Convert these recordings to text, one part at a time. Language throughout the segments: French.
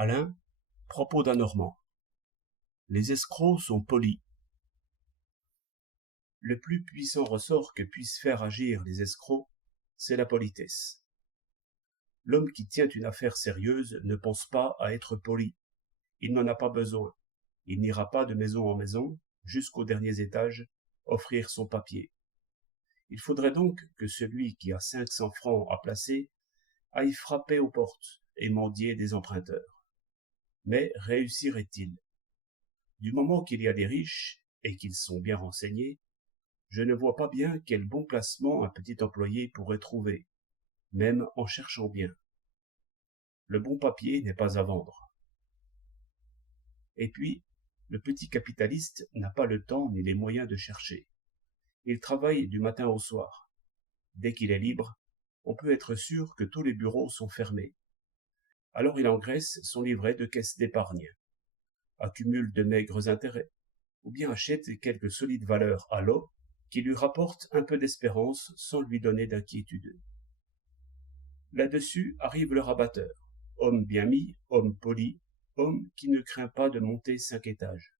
Alain, propos d'un Normand. Les escrocs sont polis. Le plus puissant ressort que puissent faire agir les escrocs, c'est la politesse. L'homme qui tient une affaire sérieuse ne pense pas à être poli. Il n'en a pas besoin. Il n'ira pas de maison en maison, jusqu'aux derniers étages, offrir son papier. Il faudrait donc que celui qui a 500 francs à placer aille frapper aux portes et mendier des emprunteurs. Mais réussirait-il? Du moment qu'il y a des riches, et qu'ils sont bien renseignés, je ne vois pas bien quel bon placement un petit employé pourrait trouver, même en cherchant bien. Le bon papier n'est pas à vendre. Et puis, le petit capitaliste n'a pas le temps ni les moyens de chercher. Il travaille du matin au soir. Dès qu'il est libre, on peut être sûr que tous les bureaux sont fermés. Alors il engraisse son livret de caisse d'épargne, accumule de maigres intérêts, ou bien achète quelques solides valeurs à l'eau qui lui rapportent un peu d'espérance sans lui donner d'inquiétude. Là-dessus arrive le rabatteur, homme bien mis, homme poli, homme qui ne craint pas de monter 5 étages.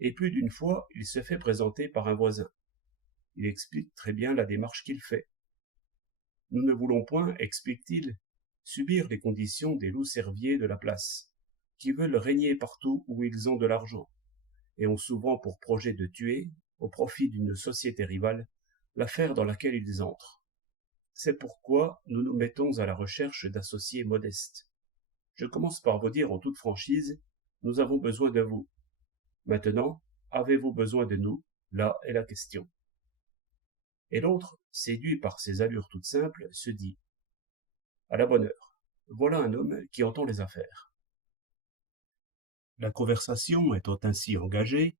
Et plus d'une fois, il se fait présenter par un voisin. Il explique très bien la démarche qu'il fait. Nous ne voulons point, explique-t-il, subir les conditions des loups-cerviers de la place, qui veulent régner partout où ils ont de l'argent, et ont souvent pour projet de tuer, au profit d'une société rivale, l'affaire dans laquelle ils entrent. C'est pourquoi nous nous mettons à la recherche d'associés modestes. Je commence par vous dire en toute franchise, nous avons besoin de vous. Maintenant, avez-vous besoin de nous? Là est la question. Et l'autre, séduit par ses allures toutes simples, se dit « À la bonne heure, voilà un homme qui entend les affaires. » La conversation étant ainsi engagée,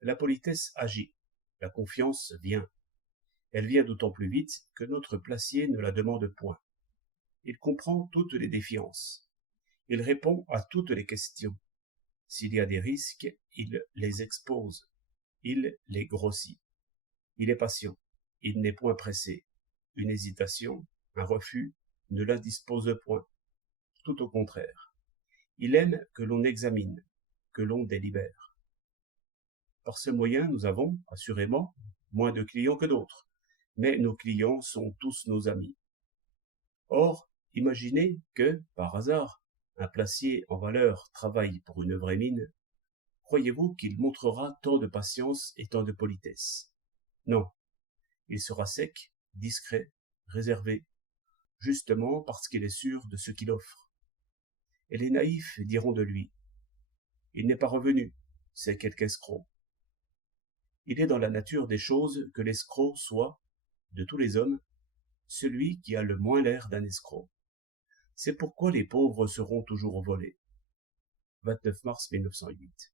la politesse agit, la confiance vient. Elle vient d'autant plus vite que notre placier ne la demande point. Il comprend toutes les défiances. Il répond à toutes les questions. S'il y a des risques, il les expose. Il les grossit. Il est patient. Il n'est point pressé. Une hésitation, un refus, ne l'indispose point. Tout au contraire. Il aime que l'on examine, que l'on délibère. Par ce moyen, nous avons, assurément, moins de clients que d'autres, mais nos clients sont tous nos amis. Or, imaginez que, par hasard, un placier en valeur travaille pour une vraie mine, croyez-vous qu'il montrera tant de patience et tant de politesse? Non, il sera sec, discret, réservé, justement parce qu'il est sûr de ce qu'il offre. Et les naïfs diront de lui, il n'est pas revenu, c'est quelque escroc. Il est dans la nature des choses que l'escroc soit, de tous les hommes, celui qui a le moins l'air d'un escroc. C'est pourquoi les pauvres seront toujours volés. 29 mars 1908.